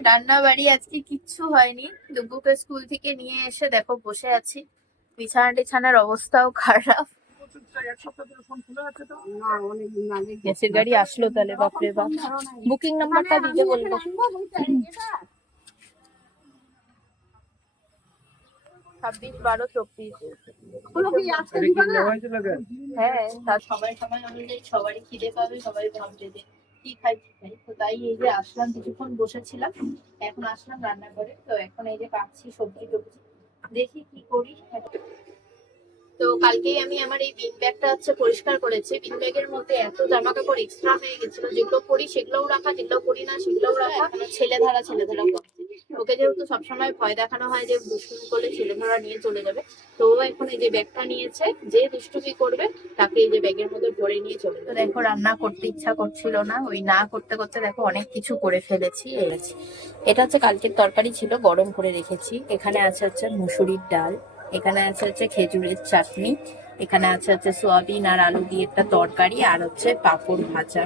রান্না বাড়ি আজকে কিচ্ছু হয়নি। ডুগুকে স্কুল থেকে নিয়ে এসে দেখো বসে আছি। বিছানা টিছানার অবস্থাও খারাপ। গ্যাসের গাড়ি আসলো তাহলে, বাপরে বাপ। বুকিং নাম্বারটা দিতে বলবো। 26/12/24। হ্যাঁ, তার সময় সময় অনুযায়ী সবারই খিদে পাবে, সবাই ভাববে যে কি খাই কি খাই। তো তাই এই যে আসলাম, কিছুক্ষণ বসেছিলাম, এখন আসলাম রান্না করে। তো এখন এই যে কাটছি সবজি টবজি, দেখি কি করি। তো কালকেই আমি আমার এই বিন ব্যাগটা পরিষ্কার করেছি। বিন ব্যাগের মধ্যে এত জামা কাপড় এক্সট্রা হয়ে গেছিল, যেগুলো পরি সেগুলোও রাখা, যেগুলো পরি না সেগুলোও রাখা। ছেলে ধরা করছে। ওকে যেহেতু সবসময় ভয় দেখানো হয় যে দুষ্টুমি করলে ছেলে ধরা নিয়ে চলে যাবে, তো ও এখন এই যে ব্যাগটা নিয়েছে, যে দুষ্টুমি করবে তাকে এই যে ব্যাগের মধ্যে ভরে নিয়ে চলে যাবে। দেখো রান্না করতে ইচ্ছা করছিল না, ওই না করতে করতে দেখো অনেক কিছু করে ফেলেছি। এটা কালকের তরকারি ছিল, গরম করে রেখেছি। এখানে আছে মুসুরির ডাল, এখানে আছে খেজুরের চাটনি, এখানে আছে সোয়াবিন আর আলু দিয়ে একটা তরকারি, আর পাঁপড় ভাজা।